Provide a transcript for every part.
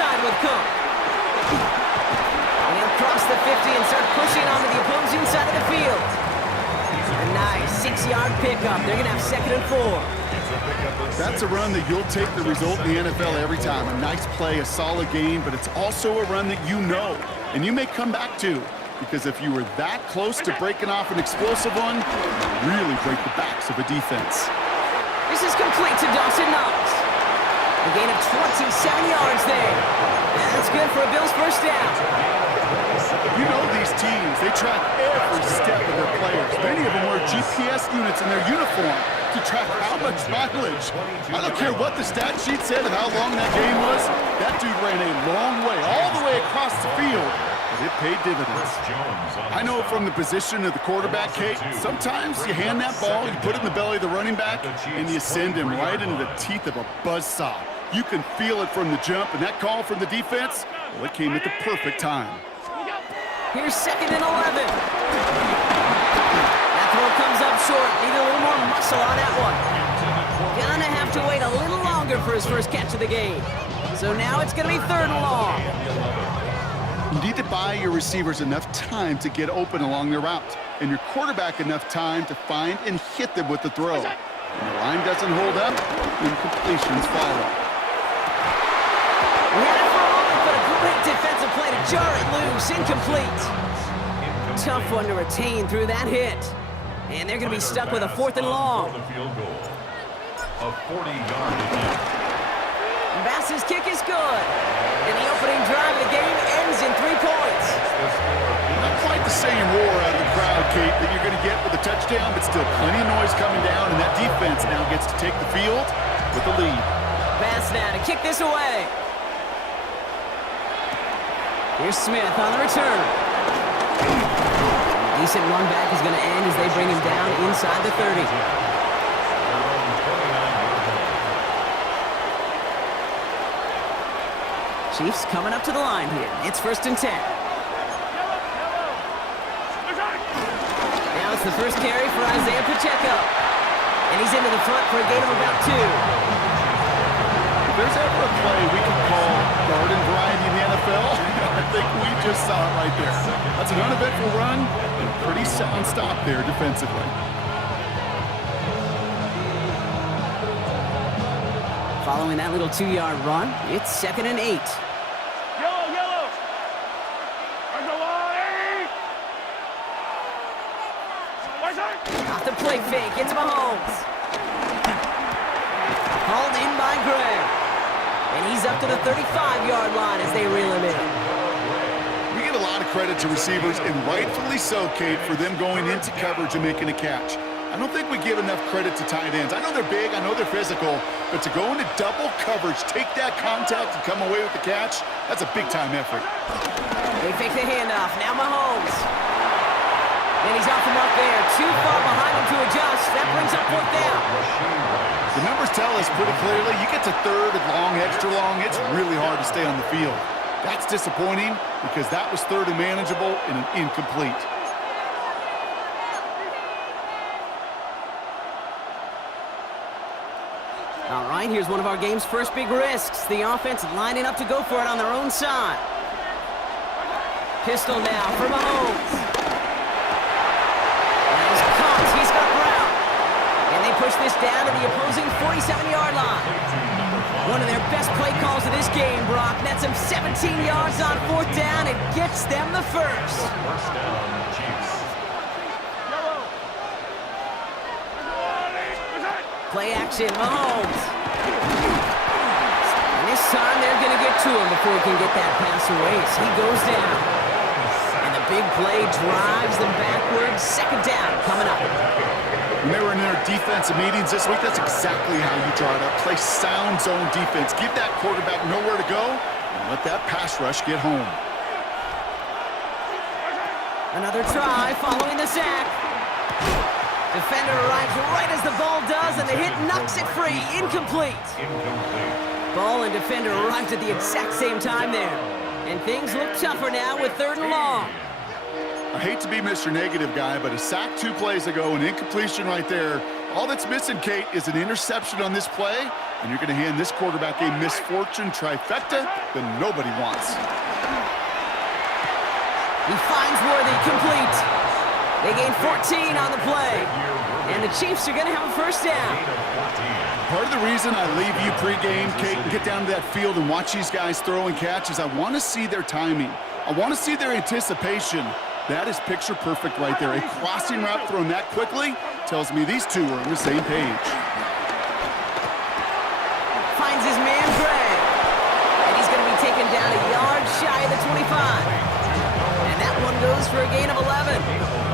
side with Cook. And he'll cross the 50 and start pushing onto the opposing side of the field. A nice 6-yard pickup. They're going to have 2nd and 4. That's a run that you'll take the result in the NFL every time. A nice play, a solid game, but it's also a run that you know, and you may come back to, because if you were that close to breaking off an explosive one, you really break the backs of a defense. This is complete to Dawson Knox. A gain of 27 yards there. And that's good for a Bills first down. You know these teams, they track every step of their players. Many of them wear GPS units in their uniform to track how much mileage. I don't care what the stat sheet said of how long that game was. That dude ran a long way, all the way across the field. But it paid dividends. I know from the position of the quarterback, Kate, sometimes you hand that ball, you put it in the belly of the running back, and you send him right into the teeth of a buzzsaw. You can feel it from the jump, and that call from the defense, well, it came at the perfect time. Here's 2nd and 11. That throw comes up short. Need a little more muscle on that one. Gonna have to wait a little longer for his first catch of the game. So now it's gonna be 3rd and long. You need to buy your receivers enough time to get open along their route, and your quarterback enough time to find and hit them with the throw. When the line doesn't hold up, incompletions follow. We had it for a moment, but a great defensive play to jar it loose. Incomplete. Tough one to retain through that hit. And they're going to be stuck with a 4th and long. A 40-yard attempt. Bass's kick is good. And the opening drive of the game ends in 3 points. Not quite the same roar out of the crowd, Kate, that you're going to get with a touchdown, but still plenty of noise coming down, and that defense now gets to take the field with the lead. Bass now to kick this away. Here's Smith on the return. A decent run back is going to end as they bring him down inside the 30. Chiefs coming up to the line here. It's 1st and 10. Now it's the first carry for Isaiah Pacheco. And he's into the front for a gain of about 2. If there's ever a play we can call garden variety in the NFL, I think we just saw it right there. That's an uneventful run and a pretty sound stop there defensively. Following that little 2-yard run, it's 2nd and 8. Yellow! Off the play fake, it's Mahomes. Hauled in by Gray. And he's up to the 35-yard line as they reel him in. We get a lot of credit to receivers, and rightfully so, Kate, for them going into coverage and making a catch. I don't think we give enough credit to tight ends. I know they're big, I know they're physical, but to go into double coverage, take that contact, and come away with the catch, that's a big-time effort. They fake the handoff. Now Mahomes. And he's off the mark there. Too far behind him to adjust. That brings up 4th down. The numbers tell us pretty clearly, you get to 3rd and long, extra long, it's really hard to stay on the field. That's disappointing because that was 3rd and manageable and an incomplete. All right, here's one of our game's first big risks. The offense lining up to go for it on their own side. Pistol now for Mahomes. And he's caught. He's got Brown. And they push this down to the opposing 47-yard line. One of their best play calls of this game, Brock. Nets them 17 yards on 4th down and gets them the first. First down, Chiefs. Play action, Mahomes. And this time they're going to get to him before he can get that pass away. So he goes down. And the big play drives them backwards. 2nd down coming up. When they were in their defensive meetings this week, that's exactly how you draw it up. Play sound zone defense. Give that quarterback nowhere to go and let that pass rush get home. Another try following the sack. Defender arrives right as the ball does, and the hit knocks it free. Incomplete. Ball and defender arrived at the exact same time there. And things look tougher now with 3rd and long. I hate to be Mr. Negative guy, but a sack 2 plays ago, an incompletion right there, All that's missing, Kate, is an interception on this play, and you're going to hand this quarterback a misfortune trifecta that nobody wants. He finds Worthy complete. They gain 14 on the play, and the Chiefs are going to have a first down. Part of the reason I leave you pregame, Kate, and get down to that field and watch these guys throw and catch is I want to see their timing. I want to see their anticipation. That is picture perfect right there. A crossing route thrown that quickly tells me these two are on the same page. Finds his man, Gray. And he's going to be taken down a yard shy of the 25. And that one goes for a gain of 11.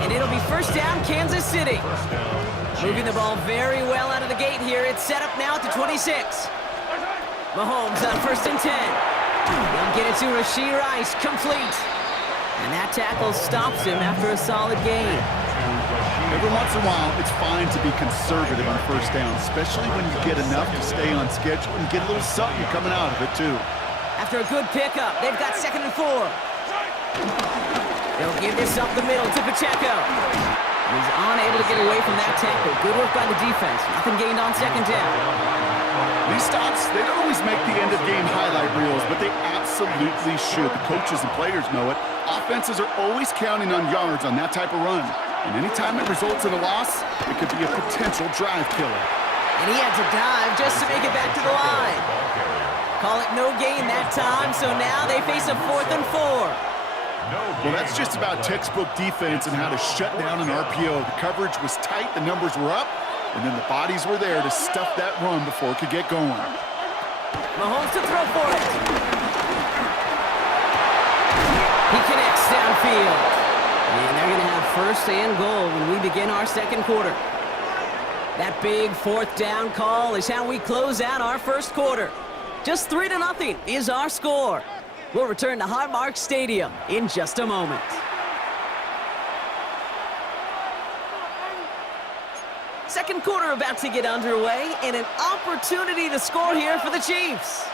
And it'll be first down, Kansas City. Moving the ball very well out of the gate here. It's set up now at the 26. Mahomes on first and 10. He'll get it to Rashee Rice, complete. And that tackle stops him after a solid gain. Every once in a while, it's fine to be conservative on first down, especially when you get enough to stay on schedule and get a little something coming out of it, too. After a good pickup, they've got 2nd and 4. They'll give this up the middle to Pacheco. He's unable to get away from that tackle. Good work by the defense. Nothing gained on 2nd down. These stops, they don't always make the end-of-game highlight reels, but they absolutely should. The coaches and players know it. Offenses are always counting on yards on that type of run. And anytime it results in a loss, it could be a potential drive killer. And he had to dive just to make it back to the line. Call it no gain that time, so now they face a 4th and 4. Well, that's just about textbook defense and how to shut down an RPO. The coverage was tight, the numbers were up, and then the bodies were there to stuff that run before it could get going. Mahomes to throw for it. He connects downfield. And they're going to have first and goal when we begin our 2nd quarter. That big 4th down call is how we close out our 1st quarter. Just 3-0 is our score. We'll return to Highmark Stadium in just a moment. Second quarter about to get underway, and an opportunity to score here for the Chiefs.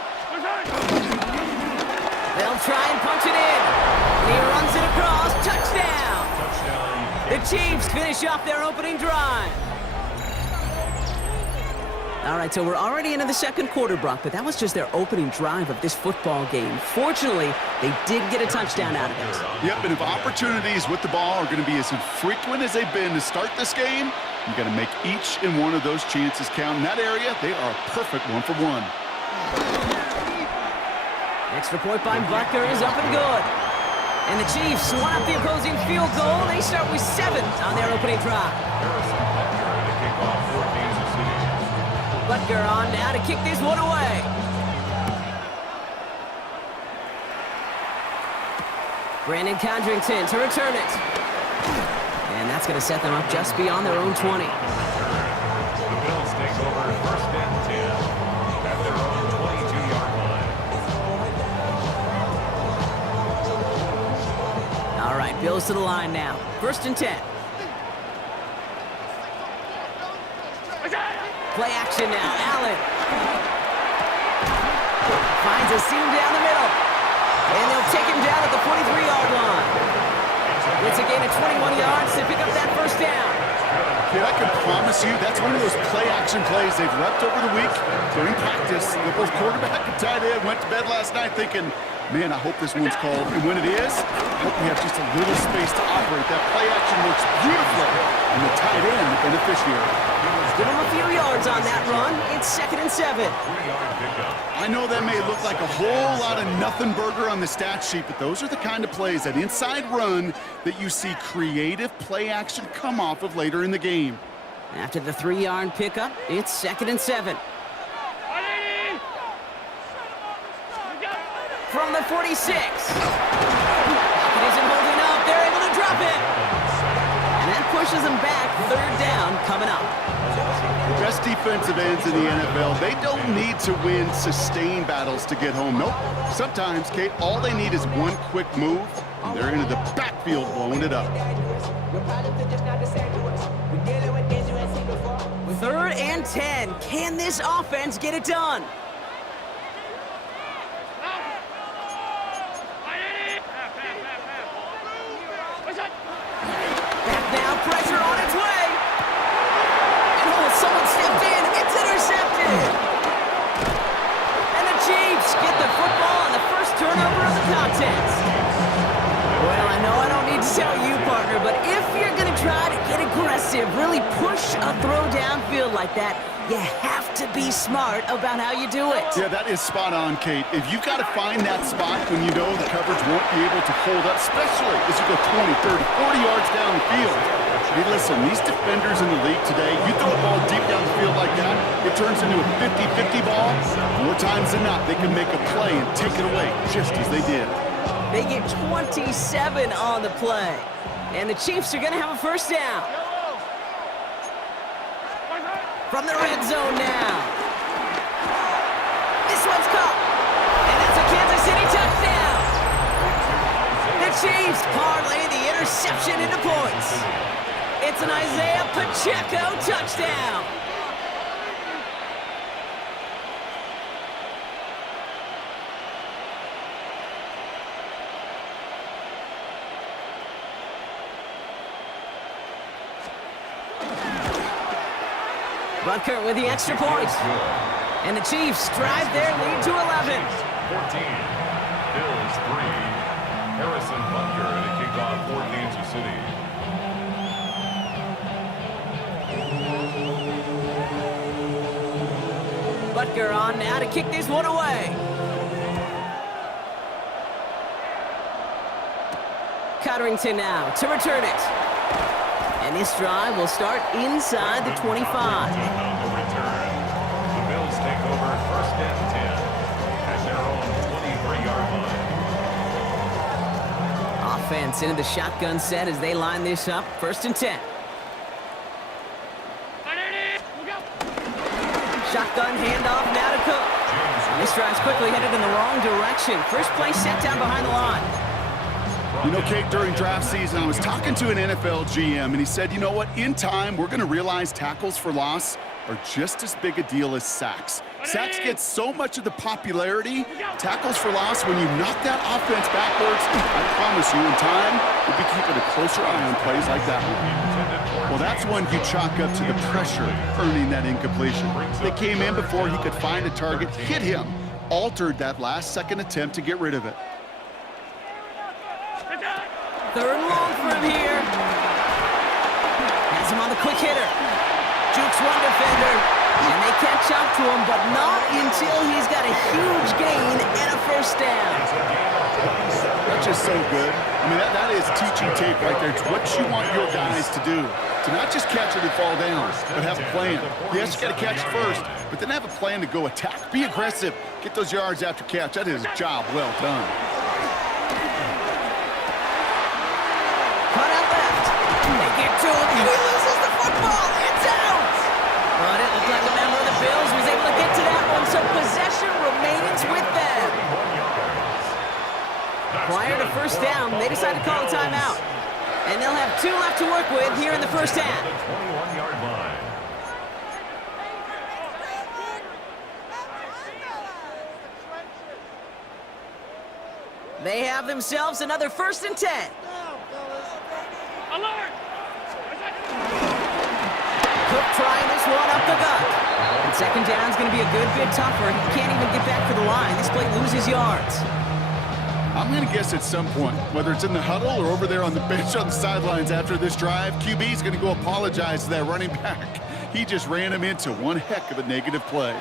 They'll try and punch it in. And he runs it across. Touchdown! The Chiefs finish off their opening drive. All right, so we're already into the 2nd quarter, Brock, but that was just their opening drive of this football game. Fortunately, they did get a touchdown out of it. Yep, and if opportunities with the ball are going to be as infrequent as they've been to start this game, you got to make each and one of those chances count. In that area, they are a perfect 1-for-1. Extra point by Butker is up and good. And the Chiefs want up the opposing field goal. They start with 7 on their opening drive. Butker on now to kick this one away. Brandon Condrington to return it. And that's going to set them up just beyond their own 20. The Bills take over first and 10 at their own 22-yard line. All right, Bills to the line now. First and 10. Play action now. Allen finds a seam down the middle. And they'll take him down at the 43-yard line. It's a gain of 21 yards to pick up that first down. Kid, I can promise you that's one of those play-action plays they've repped over the week during practice. Both quarterback and tight end went to bed last night thinking, man, I hope this one's called. And when it is, I hope we have just a little space to operate. That play-action works beautifully. And the tight end, the beneficiary. Give him a few yards on that run. It's 2nd and 7. I know that may look like a whole lot of nothing burger on the stat sheet, but those are the kind of plays, that inside run, that you see creative play action come off of later in the game. After the 3-yard pickup, it's 2nd and 7. From the 46. It isn't holding up. They're able to drop it. And that pushes them back. 3rd down coming up. The best defensive ends in the NFL, they don't need to win sustained battles to get home. Nope. Sometimes, Kate, all they need is one quick move, and they're into the backfield blowing it up. 3rd and 10. Can this offense get it done? Back now, pressure on its way. And but if you're going to try to get aggressive, really push a throw downfield like that, you have to be smart about how you do it. Yeah, that is spot on, Kate. If you've got to find that spot when you know the coverage won't be able to hold up, especially as you go 20, 30, 40 yards down the field. Hey, listen, these defenders in the league today, you throw a ball deep down the field like that, it turns into a 50-50 ball. More times than not, they can make a play and take it away, just as they did. They get 27 on the play, and the Chiefs are going to have a first down. From the red zone now. This one's caught. And that's a Kansas City touchdown. The Chiefs parlay the interception into points. It's an Isaiah Pacheco touchdown. Butker with the extra point. And the Chiefs drive their lead to 11. 14. Bills 3. Harrison Butker to kick off for Kansas City. Butker on now to kick this one away. Cotterington now to return it. And this drive will start inside the 25. On the return. The Bills take over first and 10 at their own 23-yard line. Offense into the shotgun set as they line this up. First and 10. Shotgun handoff now to Cook. And this drive's quickly headed in the wrong direction. First play set down behind the line. You know, Kate, during draft season, I was talking to an NFL GM, and he said, you know what, in time, we're going to realize tackles for loss are just as big a deal as sacks. Sacks get so much of the popularity. Tackles for loss, when you knock that offense backwards, I promise you, in time, we'll be keeping a closer eye on plays like that one. Well, that's one you chalk up to the pressure earning that incompletion. They came in before he could find a target, hit him, altered that last-second attempt to get rid of it. Third and long for him here. Has him on the quick hitter. Jukes one defender. And they catch up to him, but not until he's got a huge gain and a first down. That's just so good. I mean, that is teaching tape right there. It's what you want your guys to do. To not just catch it and fall down, but have a plan. Yes, you got to catch it first, but then have a plan to go attack. Be aggressive. Get those yards after catch. That is a job well done. To him. He loses the football. It's out. But it looked like a member of the Bills was able to get to that one, so possession remains with them. Prior to first down, they decided to call a timeout. And they'll have 2 left to work with here in the first half. 21-yard line. They have themselves another first and 10. Alert! Cook trying this one up the gut. And second down's going to be a good bit tougher. He can't even get back to the line. This play loses yards. I'm going to guess at some point, whether it's in the huddle or over there on the bench on the sidelines after this drive, QB's going to go apologize to that running back. He just ran him into one heck of a negative play.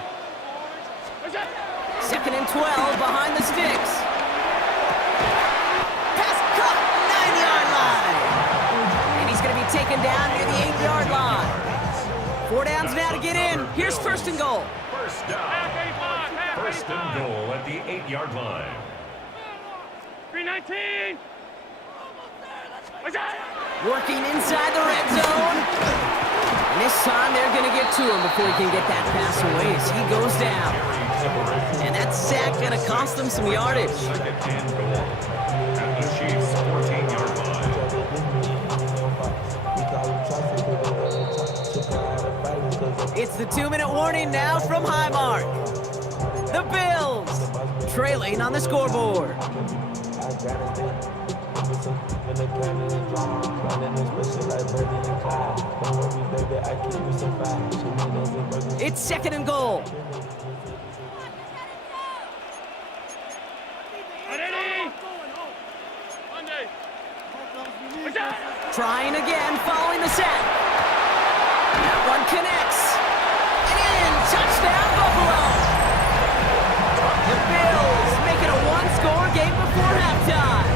Second and 12 behind the sticks. Pass caught, 9-yard line. And he's going to be taken down near the 8-yard line. 4 downs now to get in. Here's first and goal. First down. First and goal at the 8-yard line. 319. Working inside the red zone. And this time they're going to get to him before he can get that pass away as he goes down. And that sack going to cost them some yardage. Second and goal at the Chiefs' 14-yard line. It's the 2-minute warning now from Highmark. The Bills trailing on the scoreboard. It's second and goal. Monday. Trying again, following the sack. That one connects. And in, touchdown Buffalo. The Bills make it a one-score game before halftime.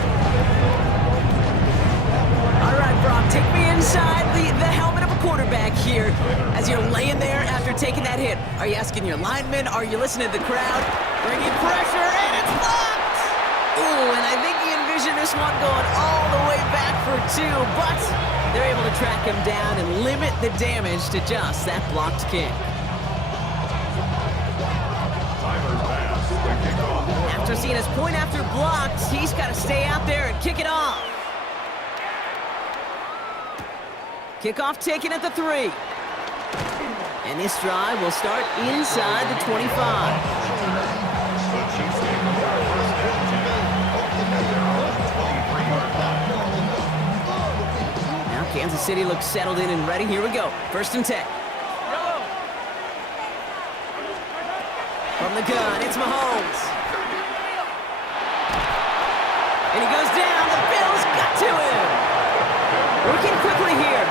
All right, Brock, take me inside the helmet of a quarterback here as you're laying there after taking that hit. Are you asking your linemen? Are you listening to the crowd? Bringing pressure, and it's blocked! Ooh, and I think he envisioned this one going all the way back for two, but they're able to track him down and limit the damage to just that blocked kick. After seeing his point after blocked, he's got to stay out there and kick it off. Kickoff taken at the 3. And this drive will start inside the 25. Now Kansas City looks settled in and ready. Here we go. 1st and 10. From the gun, it's Mahomes. And he goes down. The Bills got to him. Working quickly here.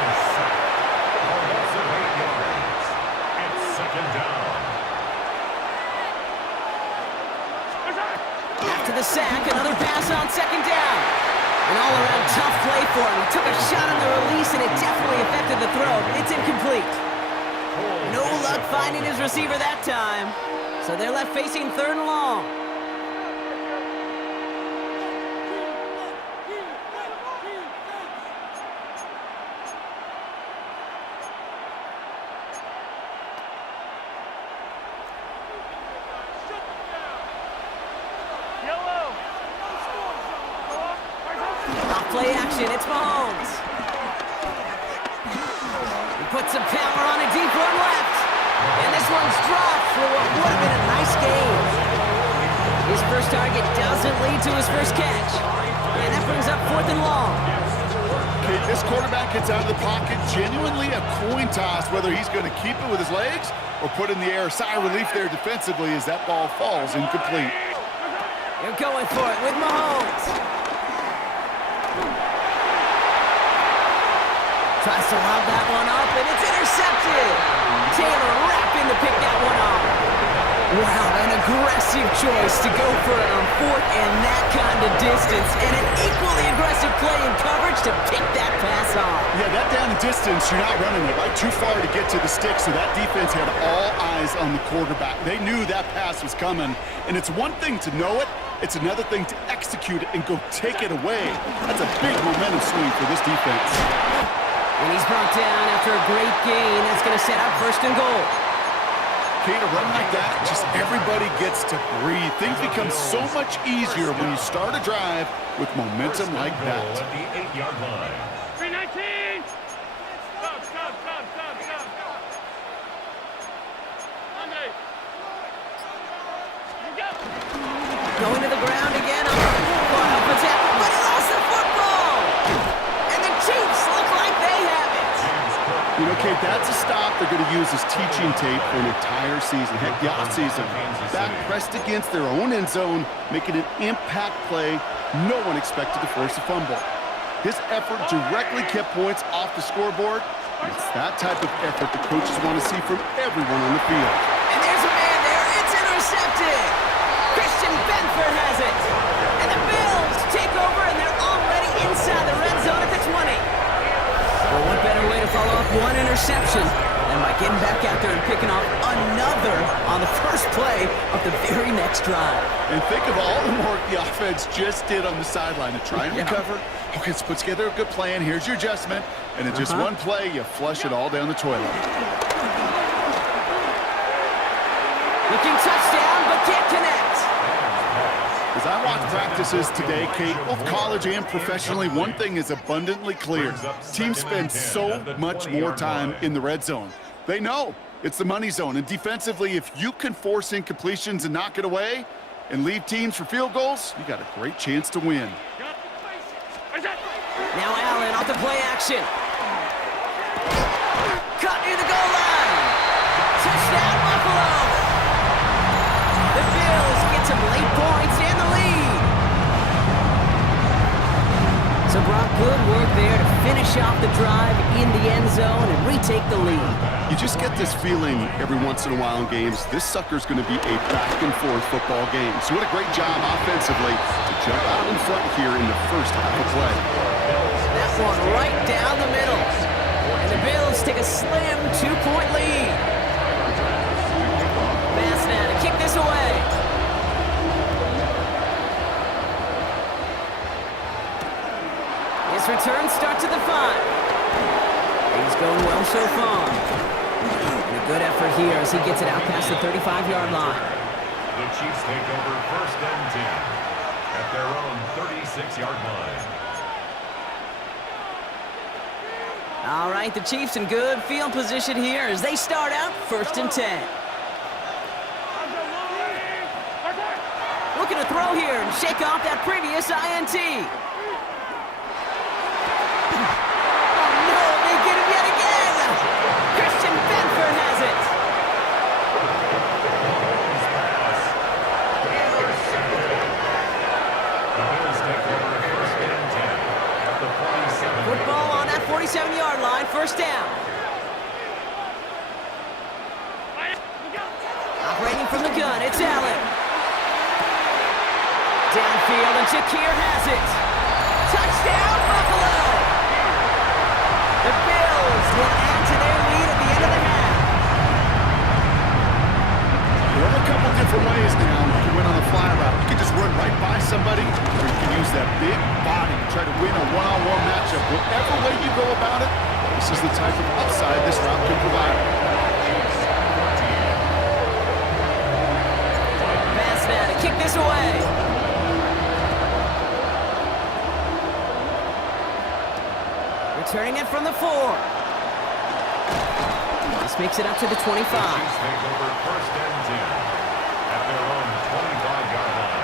After the sack, another pass on 2nd down. An all-around tough play for him. He took a shot on the release, and it definitely affected the throw. It's incomplete. No luck finding his receiver that time. So they're left facing 3rd and long. Play action, it's Mahomes. He puts some power on a deep run left. And this one's dropped for what would have been a nice game. His first target doesn't lead to his first catch. And that brings up 4th and long. Okay, this quarterback gets out of the pocket, genuinely a coin toss whether he's going to keep it with his legs or put in the air. Sigh of relief there defensively as that ball falls incomplete. They're going for it with Mahomes. Tries to lob that one up, and it's intercepted. Taylor rapping to pick that one off. Wow, an aggressive choice to go for it on 4th and that kind of distance, and an equally aggressive play in coverage to pick that pass off. Yeah, that down and distance, you're not running it right too far to get to the stick, so that defense had all eyes on the quarterback. They knew that pass was coming, and it's one thing to know it, it's another thing to execute it and go take it away. That's a big momentum swing for this defense. And he's brought down after a great gain. That's going to set up 1st and goal. Okay, to run like that, just everybody gets to breathe. Things become so much easier when you start a drive with momentum like that. At the 8-yard line. 319! Stop. Andre. Go. Going to the ground again. But he lost the football. And the Cheifs look like they have it. You know, Kate, that's a stop they're going to use as teaching tape for an entire season. Heck, the offseason. Back pressed against their own end zone, making an impact play no one expected to force a fumble. His effort directly kept points off the scoreboard. It's that type of effort the coaches want to see from everyone on the field. And there's a man there. It's intercepted. Christian Benford has it. And the Bills take over, and they're already inside the red zone at the 20. Well, what better way to follow up one interception than by getting back out there and picking off another on the first play of the very next drive. And think of all the work the offense just did on the sideline to try and recover. Okay, let's put together a good plan. Here's your adjustment. And in just one play, you flush it all down the toilet. Looking touchdown, but can't connect. As I watch practices today, Kate, both college and professionally, one thing is abundantly clear. Teams spend so much more time in the red zone. They know it's the money zone. And defensively, if you can force incompletions and knock it away and leave teams for field goals, you got a great chance to win. Now Allen off the play action. Cut near the goal line. Touchdown, Buffalo. The Bills get some late points and the lead. So Brock, good work there to finish off the drive in the end zone and retake the lead. You just get this feeling every once in a while in games, this sucker's going to be a back-and-forth football game. So what a great job offensively to jump out in front here in the first half of play. That one right down the middle. And the Bills take a slim 2-point lead. Pass now to kick this away. His return starts at the 5. He's going well so far. And a good effort here as he gets it out past the 35-yard line. The Chiefs take over first and 10 at their own 36-yard line. All right, the Chiefs in good field position here as they start out first and 10. Looking to throw here and shake off that previous INT. Football on that 47-yard line, first down. Operating from the gun, it's Allen. Downfield, and Shakir has it. Touchdown, Buffalo! The Bills will add to their lead at the end of the half. There are a couple different ways now to win on the fly route. You can just run right by somebody, or you can use that big body to try to win a one-on-one matchup. Whatever way you go about it, this is the type of upside this route can provide. Pass now to kick this away. Returning it from the 4. This makes it up to the 25. The Chiefs take over first and 10 at their own 25-yard line.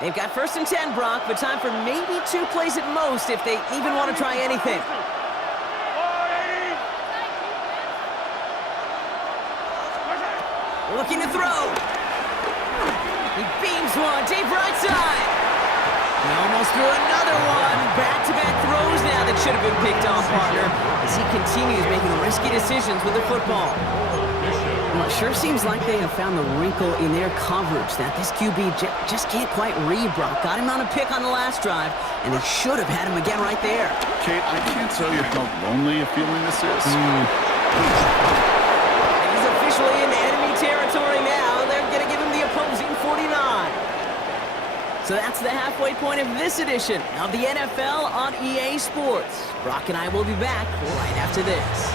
They've got first and 10, Brock, but time for maybe 2 plays at most if they even want to try anything. Looking to throw. He beams one deep right side. He almost threw another one. Back-to-back throws now that should have been picked off, partner, as he continues making risky decisions with the football. Well, it sure seems like they have found the wrinkle in their coverage that this QB just can't quite read, Brock. Got him on a pick on the last drive, and they should have had him again right there. Kate, I can't tell you how lonely a feeling this is. He's officially in enemy territory now. They're going to give him the opposing 49. So that's the halfway point of this edition of the NFL on EA Sports. Brock and I will be back right after this.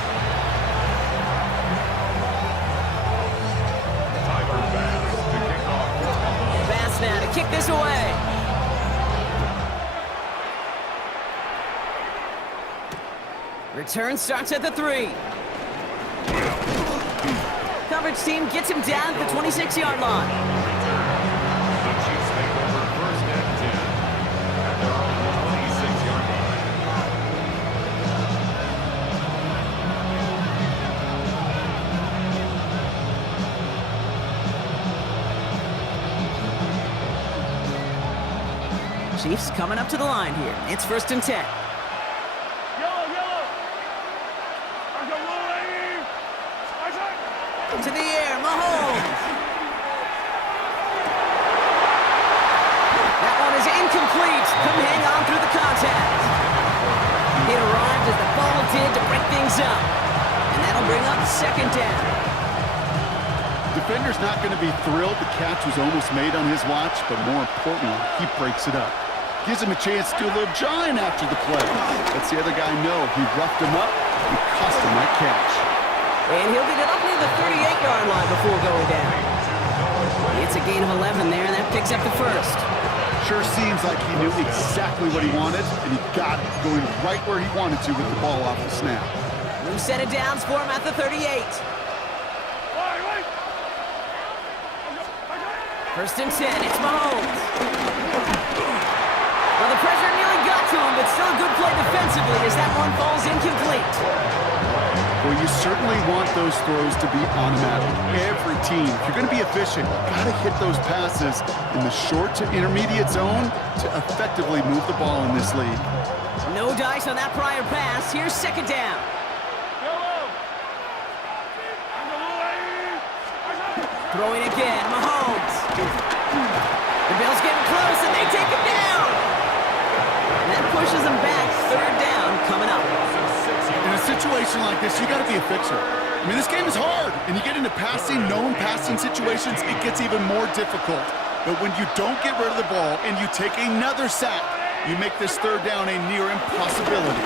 Pass now to kick this away. Return starts at the 3. Coverage team gets him down at the 26-yard line. The Chiefs take over first and 10 at their own 26-yard line. Chiefs coming up to the line here. It's first and 10. To the air, Mahomes. That one is incomplete. Couldn't hang on through the contact. It arrived as the ball did to break things up. And that'll bring up second down. Defender's not going to be thrilled the catch was almost made on his watch, but more importantly, he breaks it up. Gives him a chance to do a little giant after the play. Lets the other guy know he roughed him up and cost him that catch. And he'll get it up near the 38-yard line before going down. It's a gain of 11 there, and that picks up the first. Sure seems like he knew exactly what he wanted, and he got it going right where he wanted to with the ball off the snap. New set of downs for him at the 38. First and 10, it's Mahomes. Well, the pressure nearly got to him, but still a good play defensively as that one falls incomplete. Well, you certainly want those throws to be automatic. Every team, if you're going to be efficient, you've got to hit those passes in the short to intermediate zone to effectively move the ball in this league. No dice on that prior pass. Here's second down. Throwing again, Mahomes. The Bills getting close, and they take him down. And that pushes them back. Third down coming up. In a situation like this, you got to be a fixer. I mean, this game is hard, and you get into known passing situations, it gets even more difficult. But when you don't get rid of the ball and you take another sack, you make this third down a near impossibility.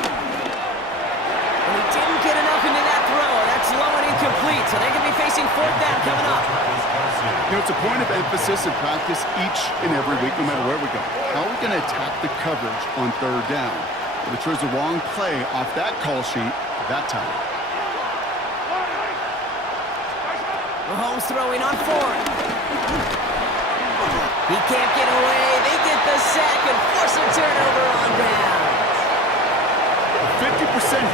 And he didn't get enough into that throw. That's low and incomplete, so they're going to be facing fourth down coming up. You know, it's a point of emphasis in practice each and every week, no matter where we go. How are we going to attack the coverage on third down? But it chose the wrong play off that call sheet that time. Mahomes throwing on fourth. He can't get away. They get the sack and force a turnover on down. 50%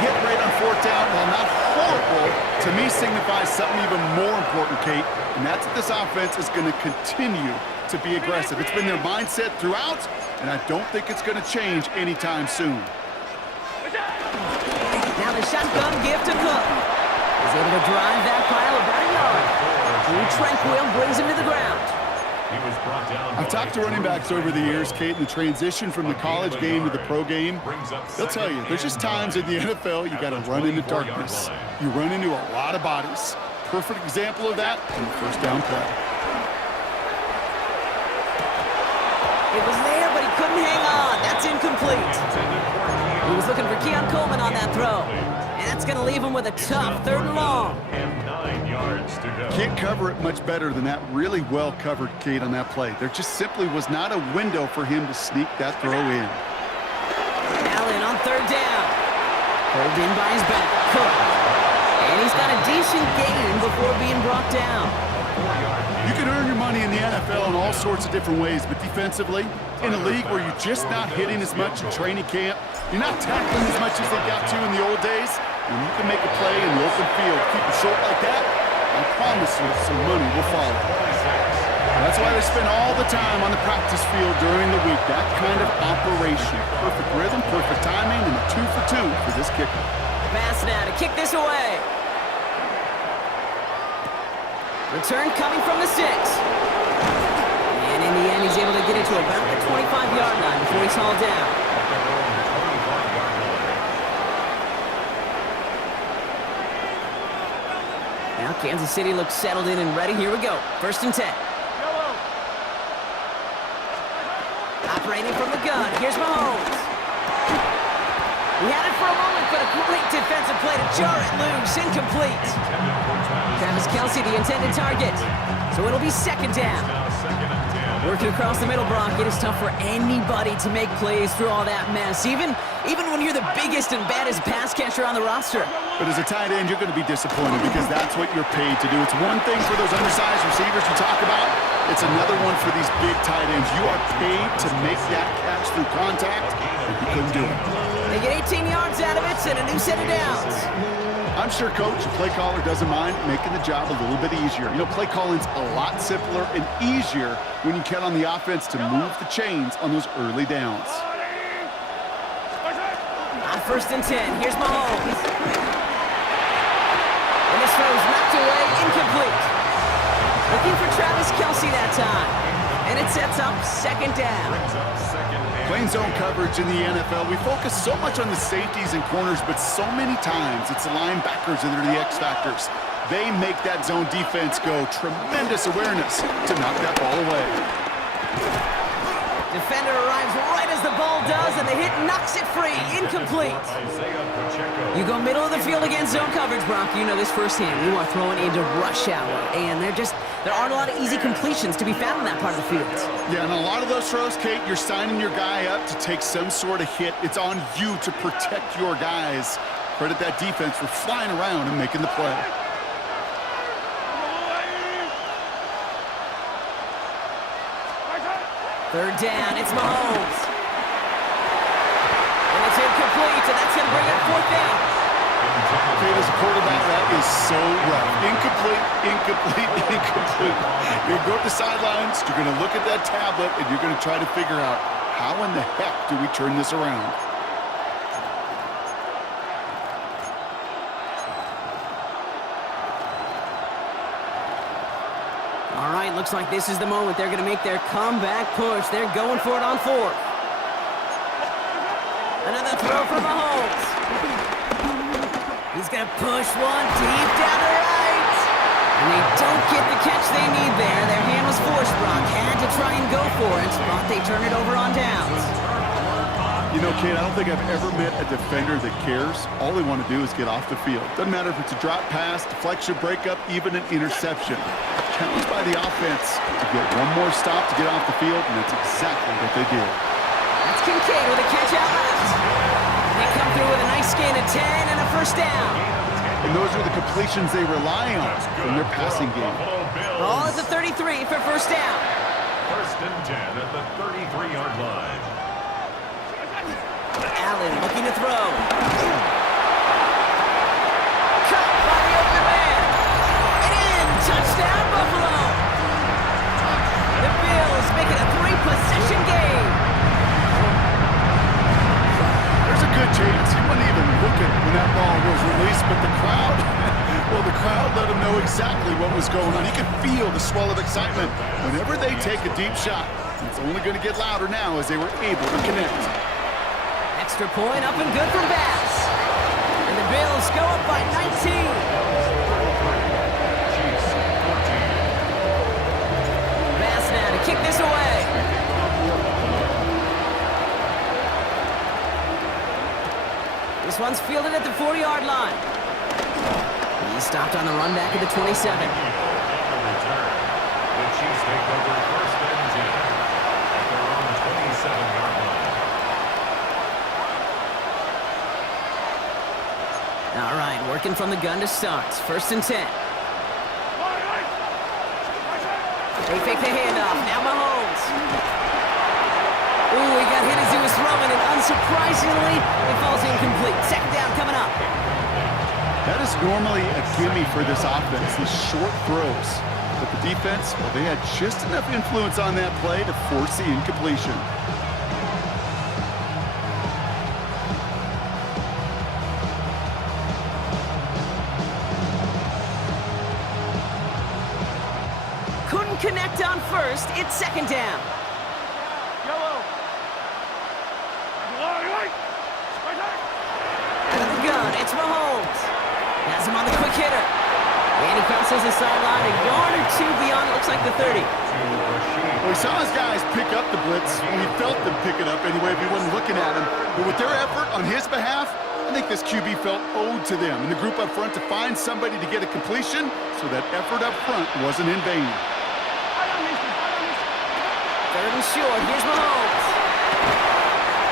hit rate on fourth down, while not horrible, to me signifies something even more important, Kate, and that's that this offense is going to continue to be aggressive. It's been their mindset throughout, and I don't think it's going to change anytime soon. Now the shotgun give to Cook. He's able to drive that pile about a yard. Drew Tranquil brings him to the ground. I've talked to running backs over the years, Kate, in the transition from the college game to the pro game. They'll tell you, there's just times in the NFL you got to run into darkness. You run into a lot of bodies. Perfect example of that in the first down play. It was there, but he couldn't hang on. That's incomplete. He was looking for Keon Coleman on that throw. And that's going to leave him with a tough third and long. Can't cover it much better than that really well covered, Kate, on that play. There just simply was not a window for him to sneak that throw in. Allen on third down. Pulled in by his back. Cook. And he's got a decent gain before being brought down. You can earn your money in the NFL in all sorts of different ways, but defensively, in a league where you're just not hitting as much in training camp, you're not tackling as much as they got to in the old days, when you can make a play in the open field, keep it short like that, I promise you some money will follow. That's why they spend all the time on the practice field during the week, that kind of operation. Perfect rhythm, perfect timing, and a 2 for 2 for this kicker. Pass now to kick this away. Return coming from the 6. And in the end, he's able to get it to about the 25-yard line before he's hauled down. Now Kansas City looks settled in and ready. Here we go. First and 10. Operating from the gun. Here's Mahomes. He had it for a moment, but a great defensive play to jar it loose. Incomplete. Travis Kelce, the intended target. So it'll be second down. Working across the middle, Brock. It is tough for anybody to make plays through all that mess, even when you're the biggest and baddest pass catcher on the roster. But as a tight end, you're going to be disappointed because that's what you're paid to do. It's one thing for those undersized receivers you talk about. It's another one for these big tight ends. You are paid to make that catch through contact, and you couldn't do it. They get 18 yards out of it and a new set of downs. I'm sure coach, the play caller, doesn't mind making the job a little bit easier. You know, play calling's a lot simpler and easier when you count on the offense to move the chains on those early downs. On first and 10, here's Mahomes. And this throw's knocked away, incomplete. Looking for Travis Kelce that time. And it sets up second down. Playing zone coverage in the NFL, we focus so much on the safeties and corners, but so many times it's the linebackers that are the X factors. They make that zone defense go. Tremendous awareness to knock that ball away. Defender arrives right as the ball does, and the hit knocks it free. Incomplete. You go middle of the field against zone coverage, Brock. You know this firsthand. You are throwing into rush hour, and there aren't a lot of easy completions to be found in that part of the field. Yeah, and a lot of those throws, Kate, you're signing your guy up to take some sort of hit. It's on you to protect your guys. Credit that defense for flying around and making the play. Third down, it's Mahomes. And it's incomplete, and that's going to bring up fourth down. Okay, as a quarterback, that is so rough. Incomplete, incomplete, incomplete. You're going to go to the sidelines, you're going to look at that tablet, and you're going to try to figure out how in the heck do we turn this around. All right, looks like this is the moment they're going to make their comeback push. They're going for it on fourth. Another throw from Mahomes. He's going to push one deep down the right. And they don't get the catch they need there. Their hand was forced, Brock. Had to try and go for it, but they turn it over on downs. You know, Kate, I don't think I've ever met a defender that cares. All they want to do is get off the field. Doesn't matter if it's a drop pass, deflection, breakup, even an interception. Challenged by the offense to get one more stop to get off the field, and that's exactly what they did. That's Kincaid with a catch out left. They come through with a nice gain of 10 and a first down. And those are the completions they rely on in their passing game. Ball at the 33 for first down. First and 10 at the 33-yard line. Allen looking to throw. Caught by the open man. And in, touchdown Buffalo. The Bills make it a 3-possession game. There's a good chance he wasn't even looking when that ball was released, but the crowd, well, the crowd let him know exactly what was going on. He could feel the swell of excitement. Whenever they take a deep shot, it's only going to get louder now as they were able to connect. Extra point up and good from Bass. And the Bills go up by 19. Bass now to kick this away. This one's fielded at the 40-yard line. He's stopped on the run back at the 27. The Chiefs take over first and 10 at their own 27-yard line. All right, working from the gun to start. First and 10. They fake the handoff. Now Mahomes. Ooh, he got hit as he was throwing, and unsurprisingly, it falls incomplete. Second down coming up. That is normally a gimme for this offense, these short throws. But the defense, well, they had just enough influence on that play to force the incompletion. Couldn't connect on first. It's second down. Yellow. Out of the gun, it's Mahomes. Has him on the quick hitter. And he crosses the sideline a yard or two beyond, looks like the 30. Well, he saw his guys pick up the blitz. He felt them pick it up anyway if he wasn't looking at him. But with their effort on his behalf, I think this QB felt owed to them and the group up front to find somebody to get a completion, so that effort up front wasn't in vain. Third and short, here's Mahomes.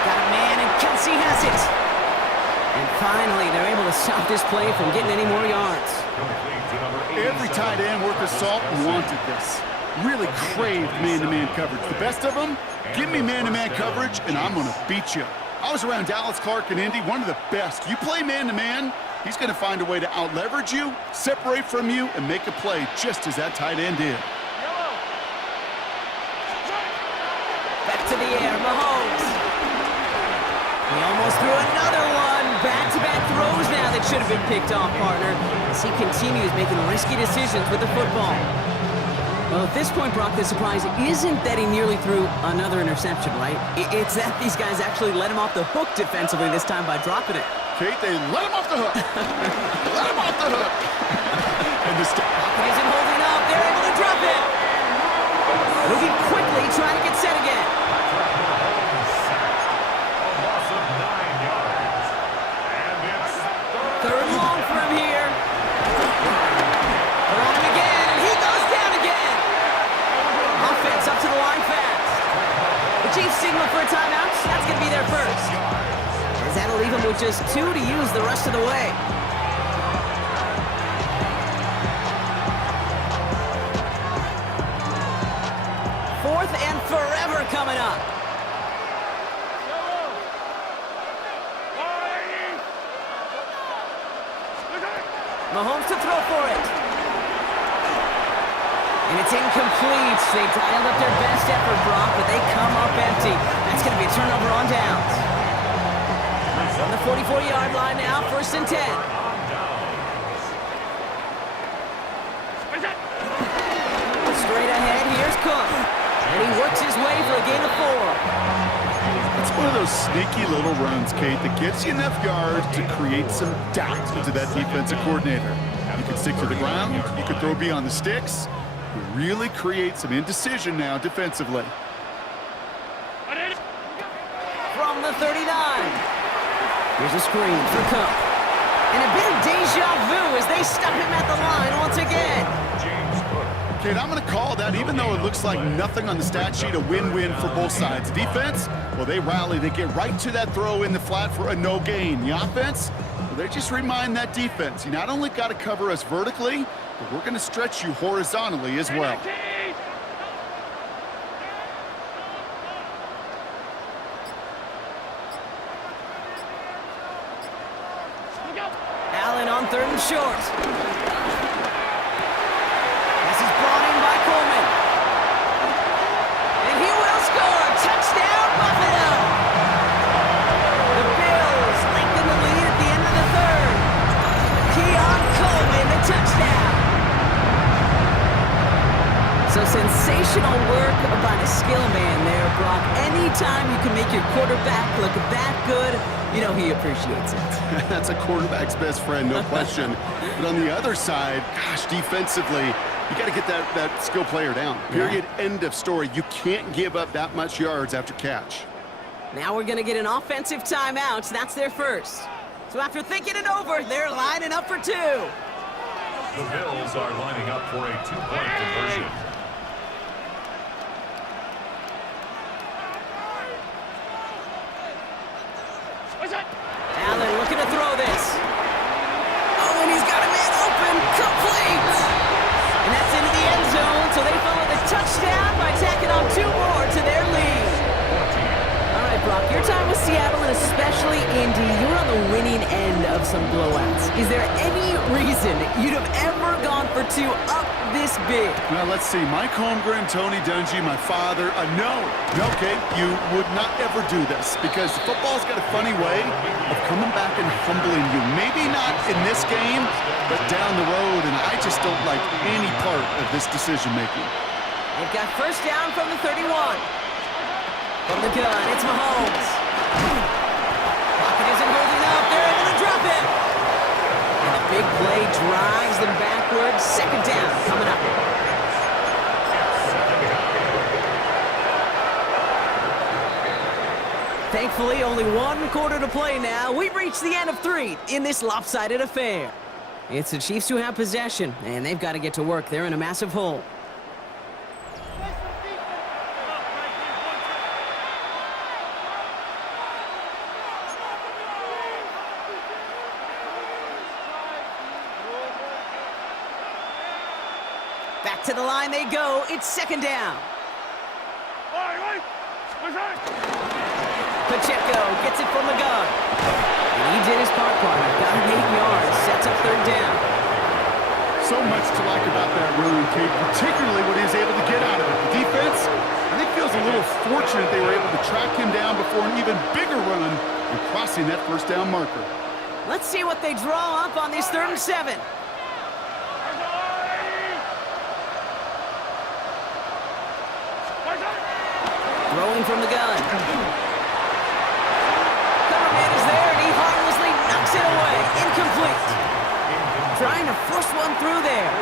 Got a man, and Kelsey has it. And finally, they're able to stop this play from getting any more yards. Every tight end worth of salt wanted this. Really craved man-to-man coverage. The best of them, give me man-to-man coverage, and I'm going to beat you. I was around Dallas Clark and Indy, one of the best. You play man-to-man, he's going to find a way to out-leverage you, separate from you, and make a play just as that tight end did. Back to the air, Mahomes. He almost threw another one. Back-to-back throws now that should have been picked off, partner, as he continues making risky decisions with the football. Well, at this point, Brock, the surprise isn't that he nearly threw another interception, right? It's that these guys actually let him off the hook defensively this time by dropping it. Kate, they let him off the hook. Let him off the hook. And the He isn't holding up. They're able to drop it. Moving quickly, trying to get set again. Third long for him here. They're on him again, and he goes down again. Offense up to the line fast. The Chiefs signal for a timeout. That's going to be their first. As that'll leave him with just 2 to use the rest of the way. Fourth and forever coming up. Mahomes to throw for it. And it's incomplete. They dialed up their best effort, Brock, but they come up empty. That's going to be a turnover on downs. On the 44-yard line now, 1st and 10. Straight ahead, here's Cook. And he works his way for a gain of 4. It's one of those sneaky little runs, Kate, that gets you enough yards to create some doubt into that defensive coordinator. You can stick to the ground, you can throw beyond the sticks. You really create some indecision now defensively. From the 39. Here's a screen for Cup. And a bit of deja vu as they stop him at the line once again. Kate, I'm going to call that, even though it looks like nothing on the stat sheet, a win-win for both sides. Defense, well, they rally. They get right to that throw in the flat for a no gain. The offense, well, they just remind that defense, you not only got to cover us vertically, but we're going to stretch you horizontally as well. Allen on 3rd and short. This is brought in by Coleman. And he will score. Touchdown, Buffalo. The Bills lengthen the lead at the end of the 3rd. Keon Coleman, the touchdown. So sensational work by the skill man there, Brock. Anytime you can make your quarterback look that good, you know he appreciates it. That's a quarterback's best friend, no question. But on the other side, gosh, defensively, you got to get that skill player down. Period, end of story. You can't give up that much yards after catch. Now we're going to get an offensive timeout. That's their first. So after thinking it over, they're lining up for 2. The Bills are lining up for a 2-point conversion. Allen looking to throw this. Oh, and he's got a man open. Complete. And that's into the end zone, so they follow the touchdown by tacking on 2 more to their lead. All right, Brock, your time with Seattle and especially Indy, you were on the winning end of some blowouts. Is there any reason you'd have ever gone for 2 up this big? Well, let's see. Mike Holmgren, Tony Dungy, my father. No, Kate, you would not ever do this because football's got a funny way of coming back and humbling you. Maybe not in this game, but down the road, and I just don't like any part of this decision-making. They've got 1st down from the 31. From the gun, it's Mahomes. Pocket isn't holding up. They're able to drop him. And the big play drives them backwards. 2nd down coming up. Thankfully, only 1 quarter to play now. We've reached the end of 3 in this lopsided affair. It's the Chiefs who have possession, and they've got to get to work. They're in a massive hole. Back to the line they go. It's 2nd down. Pacheco gets it from the gun. And he did his part. Got him 8 yards. Sets up 3rd down. So much to like about that run, Kate, particularly what he was able to get out of it. The defense, I think, feels a little fortunate they were able to track him down before an even bigger run and crossing that 1st down marker. Let's see what they draw up on this 3rd and 7. Throwing from the gun. Coverman is there, and he harmlessly knocks it away. Incomplete. Trying to force one through there.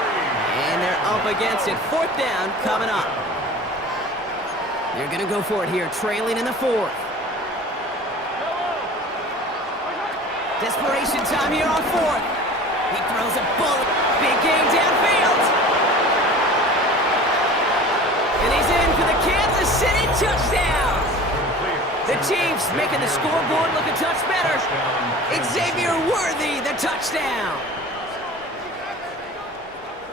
And they're up against it. 4th down coming up. They're going to go for it here, trailing in the 4th. Desperation time here on 4th. He throws a bullet. Big game downfield. And he's in for the Kansas City touchdown. The Chiefs making the scoreboard look a touch better. Xavier Worthy, the touchdown.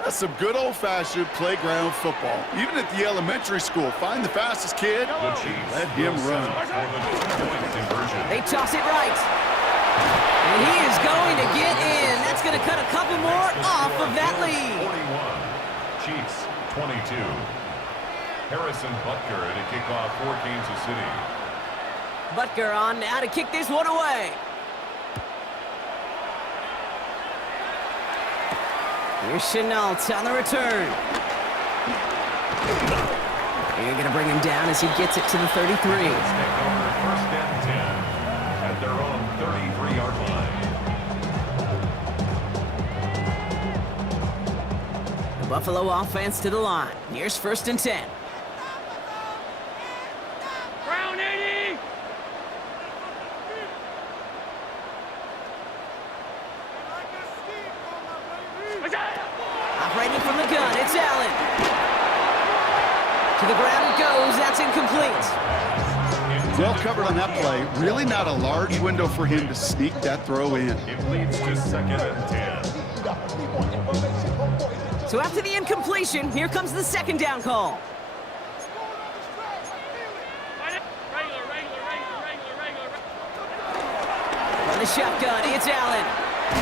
That's some good old-fashioned playground football. Even at the elementary school, find the fastest kid, The Cheifs let him will run. set up for the two-point conversion. They toss it right. And he is going to get in. That's going to cut a couple more off of that lead. 41. Chiefs 22. Harrison Butker at a kickoff for Kansas City. Butker on now to kick this one away. Here's Chenault on the return. They're going to bring him down as he gets it to the 33. Take over first and 10 at their own 33-yard line. The Buffalo offense to the line. Here's first and 10. Brown 80. Operating from the gun, it's Allen. To the ground it goes, that's incomplete. Well covered on that play. Really not a large window for him to sneak that throw in. It leads to second and 10. So after the incompletion, here comes the second down call. On the shotgun, it's Allen.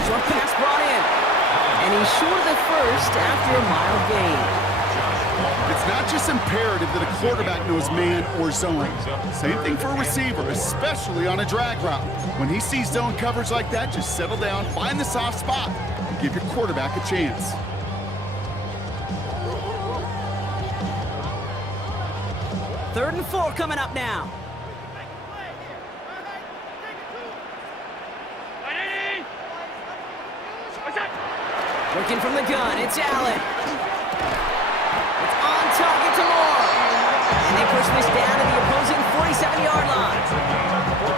Short pass brought in. And he's short of the first after a mild gain. It's not just imperative that a quarterback knows man or zone. Same thing for a receiver, especially on a drag route. When he sees zone coverage like that, just settle down, find the soft spot, and give your quarterback a chance. Third and 4 coming up now. Working from the gun, it's Allen. It's on target to Moore. And they push this down to the opposing 47-yard line.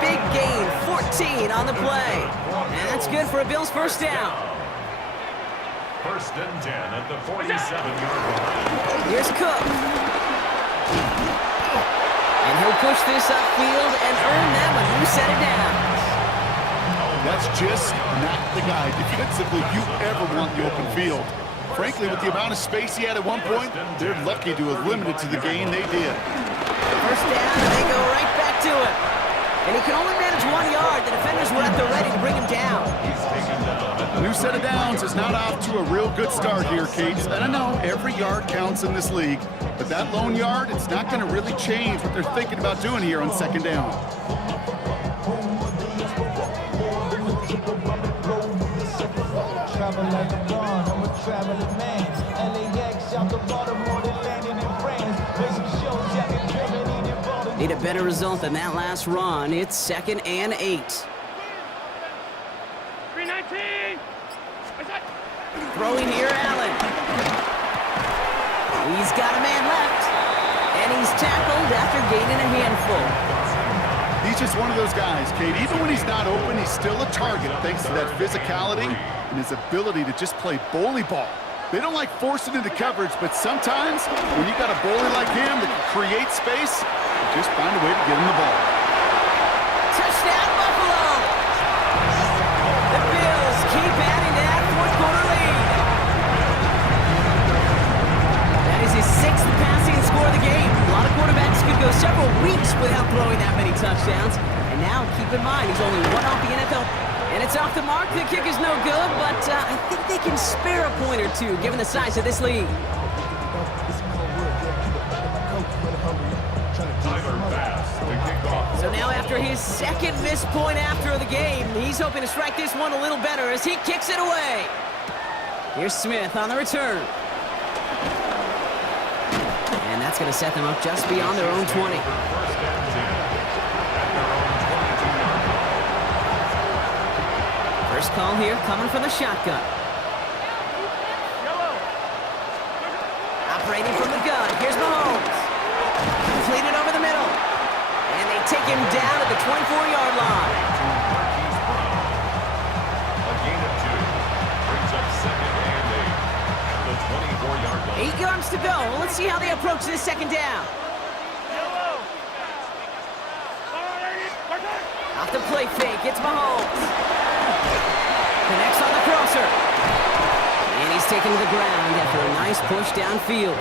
Big gain, 14 on the play. And that's good for a Bills first down. First and 10 at the 47-yard line. Here's Cook. And he'll push this upfield and earn them a new set of downs. That's just not the guy defensively you ever want in the open field. Frankly, with the amount of space he had at one point, they're lucky to have limited to the gain they did. First down, and they go right back to it. And he can only manage 1 yard. The defenders were at the ready to bring him down. A new set of downs is not off to a real good start here, Cates. And I know every yard counts in this league, but that lone yard, it's not going to really change what they're thinking about doing here on second down. Need a better result than that last run. It's second and 8. 319. Throwing here, Allen. He's got a man left. And he's tackled after gaining a handful. He's just one of those guys, Kate. Even when he's not open, he's still a target thanks to that physicality and his ability to just play bully ball. They don't like forcing into coverage, but sometimes when you got a bully like him that can create space, you just find a way to get him the ball. Touchdown, Buffalo! The Bills keep adding to that fourth-quarter lead. That is his 6th passing score of the game. A lot of quarterbacks could go several weeks without throwing that many touchdowns. And now, keep in mind, he's only one off the NFL. And it's off the mark. The kick is no good, but I think they can spare a point or two, given the size of this lead. So now after his second missed point after the game, he's hoping to strike this one a little better as he kicks it away. Here's Smith on the return. And that's going to set them up just beyond their own 20. First call here coming from the shotgun. Operating from the gun. Here's Mahomes. Completed over the middle. And they take him down at the 24-yard line. A gain of 2 brings up second and 8 at the 24-yard line. 8 yards to go. Let's see how they approach this second down. Off the play fake. It's Mahomes. Connects on the crosser. And he's He's taken to the ground after a nice push downfield.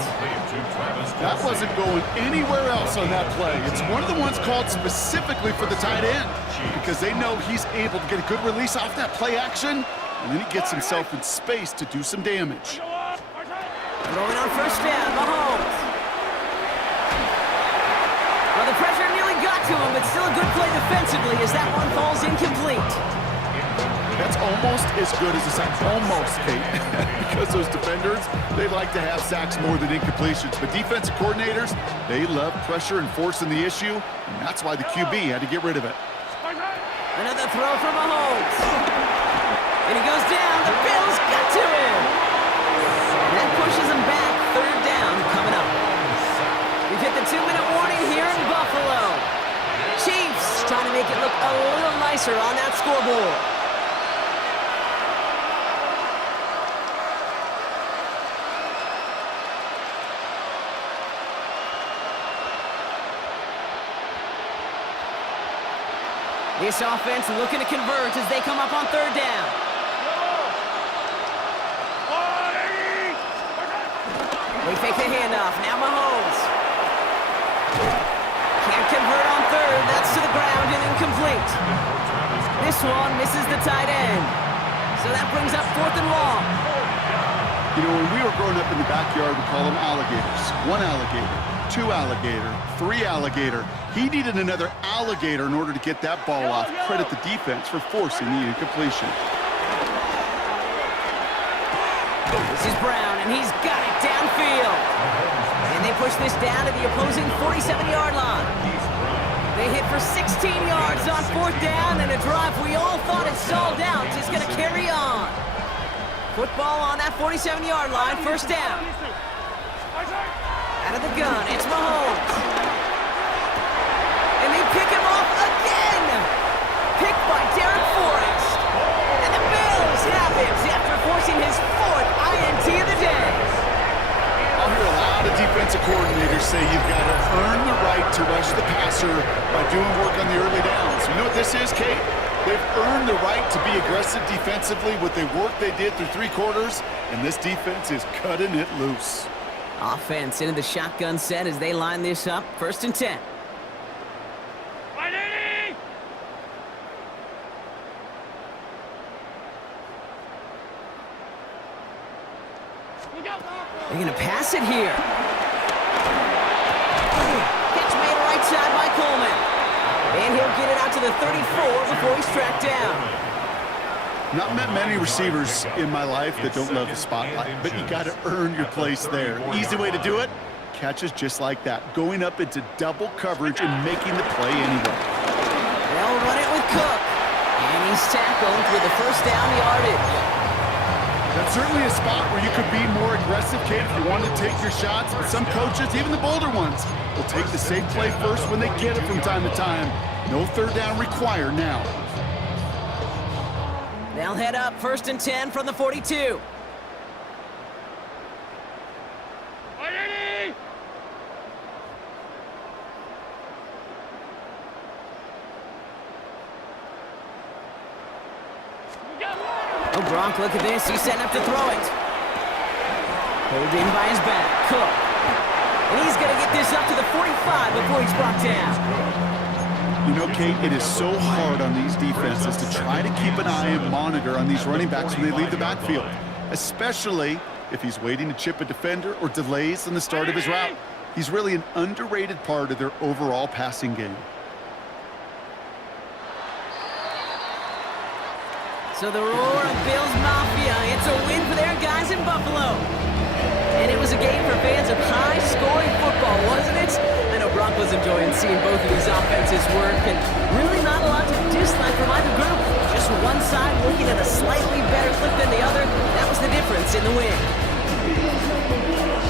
That wasn't going anywhere else on that play. It's one of the ones called specifically for the tight end because they know he's able to get a good release off that play action, and then he gets himself in space to do some damage. Throwing on first down, Mahomes. Well, the pressure nearly got to him, but still a good play defensively as that one falls incomplete. That's almost as good as a sack. Almost, Kate. Because those defenders, they like to have sacks more than incompletions. But defensive coordinators, they love pressure and forcing the issue, and that's why the QB had to get rid of it. Another throw from Mahomes. And he goes down. The Bills got to him. And that pushes him back. Third down coming up. We've hit the 2-minute warning here in Buffalo. Chiefs trying to make it look a little nicer on that scoreboard. This offense looking to convert as they come up on third down. They fake the handoff. Now Mahomes. Can't convert on third. That's to the ground and incomplete. This one misses the tight end. So that brings up 4th and long. You know, when we were growing up in the backyard, we call them alligators. 1 alligator, 2 alligator, 3 alligator. He needed another alligator in order to get that ball off. Credit the defense for forcing the incompletion. This is Brown, and he's got it downfield. And they push this down to the opposing 47-yard line. They hit for 16 yards on 4th down, and a drive we all thought had stalled out is going to carry on. Football on that 47-yard line, first down. Out of the gun, it's Mahomes. And they pick him off again. Picked by Derek Forrest. And the Bills have it after forcing his 4th INT of the day. I'll hear a lot of defensive coordinators say you've got to earn the right to rush the passer by doing work on the early downs. You know what this is, Kate? They've earned the right to be aggressive defensively with the work they did through 3 quarters, and this defense is cutting it loose. Offense into the shotgun set as they line this up. 1st and 10. They're going to pass it here. Catch made right side by Coleman. And he'll get it out to the 34 before he's tracked down. Not met many receivers in my life that don't love the spotlight, but you got to earn your place there. Easy way to do it, catches just like that, going up into double coverage and making the play anyway. They'll run it with Cook. And he's tackled with the first down yardage. That's certainly a spot where you could be more aggressive, Kate, if you want to take your shots. But some coaches, even the bolder ones, will take the safe play first when they get it from time to time. No third down required now. They'll head up 1st and 10 from the 42. Oh, Gronk, look at this. He's setting up to throw it. Pulled in by his back. Cook. And he's going to get this up to the 45 before he's brought down. You know, Kate, it is so hard on these defenses to try to keep an eye and monitor on these running backs when they leave the backfield, especially if he's waiting to chip a defender or delays in the start of his route. He's really an underrated part of their overall passing game. So the roar of Bills Mafia, it's a win for their guys in Buffalo. And it was a game for fans of high-scoring football, wasn't it? I know Broncos enjoying seeing both of these offenses work, and really not a lot to dislike from either group. Just one side working at a slightly better clip than the other. That was the difference in the win.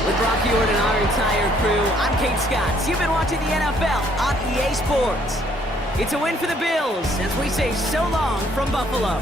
With Brock Ewart and our entire crew, I'm Kate Scott. You've been watching the NFL on EA Sports. It's a win for the Bills as we say so long from Buffalo.